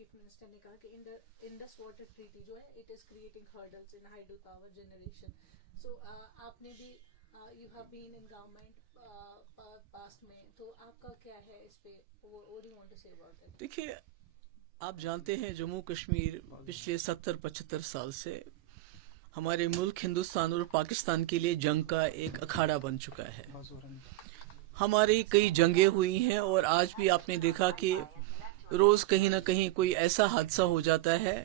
Chief minister نے کہا کہ انڈس واٹر ٹریٹی جو ہے it is creating hurdles in hydel power generation. So آپ نے بھی you have been in government past میں, تو آپ کا کیا ہے اس پہ, what do you want to say about it؟ دیکھیے آپ جانتے ہیں جموں کشمیر پچھلے 70-75 سال سے ہمارے ملک ہندوستان اور پاکستان کے لیے جنگ کا ایک اکھاڑا بن چکا ہے. ہماری کئی جنگیں ہوئی ہیں اور آج بھی آپ نے دیکھا کہ روز کہیں نہ کہیں کوئی ایسا حادثہ ہو جاتا ہے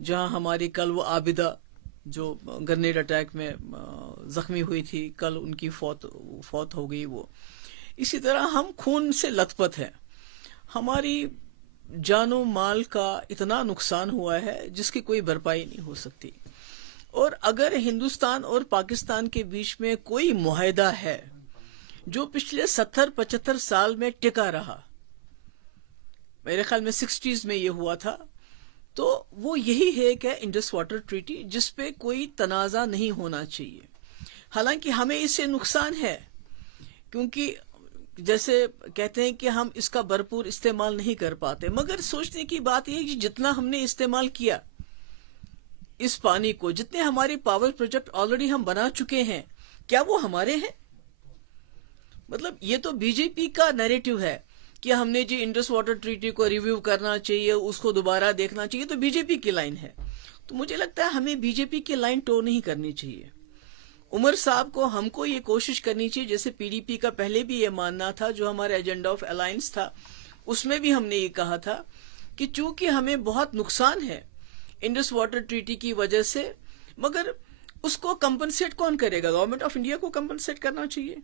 جہاں ہماری کل وہ عابدہ جو گرنیڈ اٹیک میں زخمی ہوئی تھی, کل ان کی فوت ہو گئی. وہ اسی طرح ہم خون سے لت پت ہیں. ہماری جان و مال کا اتنا نقصان ہوا ہے جس کی کوئی بھرپائی نہیں ہو سکتی. اور اگر ہندوستان اور پاکستان کے بیچ میں کوئی معاہدہ ہے جو پچھلے 70-75 سال میں ٹکا رہا, میرے خیال میں 60s میں یہ ہوا تھا, تو وہ یہی ہے کہ انڈس واٹر ٹریٹی, جس پہ کوئی تنازع نہیں ہونا چاہیے. حالانکہ ہمیں اس سے نقصان ہے, کیونکہ جیسے کہتے ہیں کہ ہم اس کا بھرپور استعمال نہیں کر پاتے, مگر سوچنے کی بات یہ ہے کہ جتنا ہم نے استعمال کیا اس پانی کو, جتنے ہمارے پاور پروجیکٹ آلریڈی ہم بنا چکے ہیں, کیا وہ ہمارے ہیں؟ مطلب یہ تو بی جے پی کا نیریٹو ہے کہ ہم نے جی انڈس واٹر ٹریٹی کو ریویو کرنا چاہیے, اس کو دوبارہ دیکھنا چاہیے, تو بی جے پی کی لائن ہے. تو مجھے لگتا ہے ہمیں بی جے پی کی لائن ٹو نہیں کرنی چاہیے. عمر صاحب کو ہم کو یہ کوشش کرنی چاہیے, جیسے پی ڈی پی کا پہلے بھی یہ ماننا تھا, جو ہمارا ایجنڈا آف الائنس تھا اس میں بھی ہم نے یہ کہا تھا کہ چونکہ ہمیں بہت نقصان ہے انڈس واٹر ٹریٹی کی وجہ سے, مگر اس کو کمپنسیٹ کون کرے گا؟ گورنمنٹ آف انڈیا کو کمپنسیٹ کرنا چاہیے.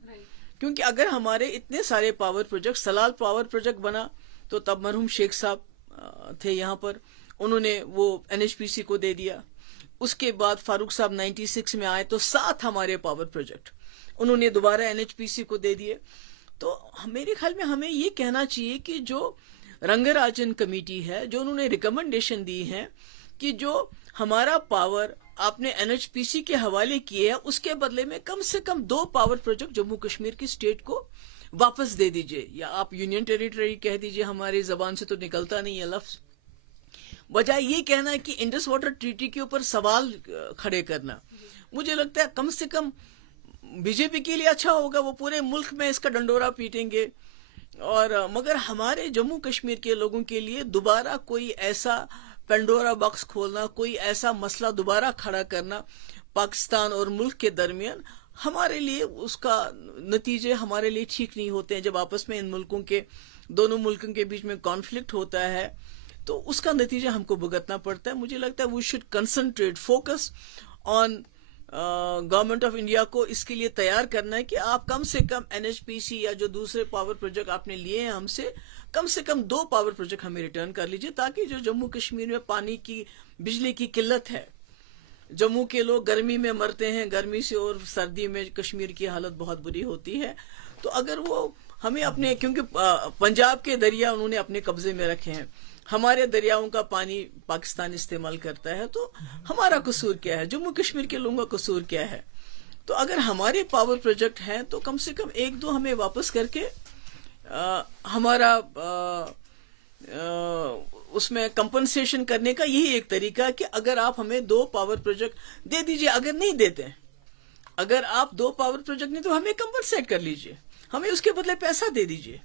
کیونکہ اگر ہمارے اتنے سارے پاور پروجیکٹ, سلال پاور پروجیکٹ بنا تو تب مرحوم شیخ صاحب تھے یہاں پر, انہوں نے وہ NHPC کو دے دیا. اس کے بعد فاروق صاحب 96 میں آئے تو 7 ہمارے پاور پروجیکٹ انہوں نے دوبارہ NHPC کو دے دیے. تو میرے خیال میں ہمیں یہ کہنا چاہیے کہ جو رنگ راجن کمیٹی ہے, جو انہوں نے ریکمنڈیشن دی ہے کہ جو ہمارا پاور آپ نے NHPC کے حوالے کیے ہیں, اس کے بدلے میں کم سے کم 2 پاور پروجیکٹ جموں کشمیر کی اسٹیٹ کو واپس دے دیجئے, یا آپ یونین ٹیریٹری کہہ دیجئے, ہماری زبان سے تو نکلتا نہیں ہے لفظ, بجائے یہ کہنا کہ انڈس واٹر ٹریٹی کے اوپر سوال کھڑے کرنا. مجھے لگتا ہے کم سے کم بی جے پی کے لیے اچھا ہوگا, وہ پورے ملک میں اس کا ڈنڈورا پیٹیں گے, اور مگر ہمارے جموں کشمیر کے لوگوں کے لیے دوبارہ کوئی ایسا پینڈورا باکس کھولنا, کوئی ایسا مسئلہ دوبارہ کھڑا کرنا پاکستان اور ملک کے درمیان, ہمارے لیے اس کا نتیجے ہمارے لیے ٹھیک نہیں ہوتے ہیں. جب آپس میں ان ملکوں کے, دونوں ملکوں کے بیچ میں کانفلکٹ ہوتا ہے تو اس کا نتیجہ ہم کو بھگتنا پڑتا ہے. مجھے لگتا ہے we should concentrate, focus on government of India کو اس کے لیے تیار کرنا ہے کہ آپ کم سے کم NHPC یا جو دوسرے پاور پروجیکٹ آپ نے لیے ہیں ہم سے کم 2 پاور پروجیکٹ ہمیں ریٹرن کر لیجئے, تاکہ جو جموں کشمیر میں پانی کی, بجلی کی قلت ہے, جموں کے لوگ گرمی میں مرتے ہیں, گرمی سے, اور سردی میں کشمیر کی حالت بہت بری ہوتی ہے. تو اگر وہ ہمیں اپنے, کیونکہ پنجاب کے دریا انہوں نے اپنے قبضے میں رکھے ہیں, ہمارے دریاؤں کا پانی پاکستان استعمال کرتا ہے, تو ہمارا قصور کیا ہے؟ جموں کشمیر کے لوگوں کا قصور کیا ہے؟ تو اگر ہمارے پاور پروجیکٹ ہیں تو کم سے کم 1-2 ہمیں واپس کر کے ہمارا اس میں کمپنسیشن کرنے کا یہی ایک طریقہ ہے کہ اگر آپ ہمیں 2 پاور پروجیکٹ دے دیجئے, اگر نہیں دیتے, اگر آپ 2 پاور پروجیکٹ نہیں تو ہمیں کمپنسیٹ کر لیجئے, ہمیں اس کے بدلے پیسہ دے دیجئے,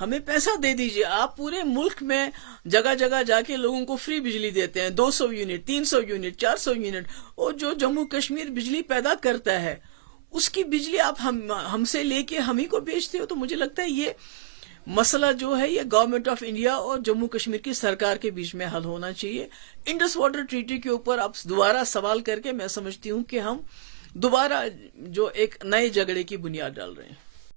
ہمیں پیسہ دے دیجئے. آپ پورے ملک میں جگہ جگہ جا کے لوگوں کو فری بجلی دیتے ہیں, 200 یونٹ, 300 یونٹ, 400 یونٹ, اور جو جموں کشمیر بجلی پیدا کرتا ہے اس کی بجلی آپ ہم سے لے کے ہم ہی کو بیچتے ہو. تو مجھے لگتا ہے یہ مسئلہ جو ہے یہ گورنمنٹ آف انڈیا اور جموں کشمیر کی سرکار کے بیچ میں حل ہونا چاہیے. انڈس واٹر ٹریٹی کے اوپر اب دوبارہ سوال کر کے میں سمجھتی ہوں کہ ہم دوبارہ جو ایک نئے جھگڑے کی بنیاد ڈال رہے ہیں.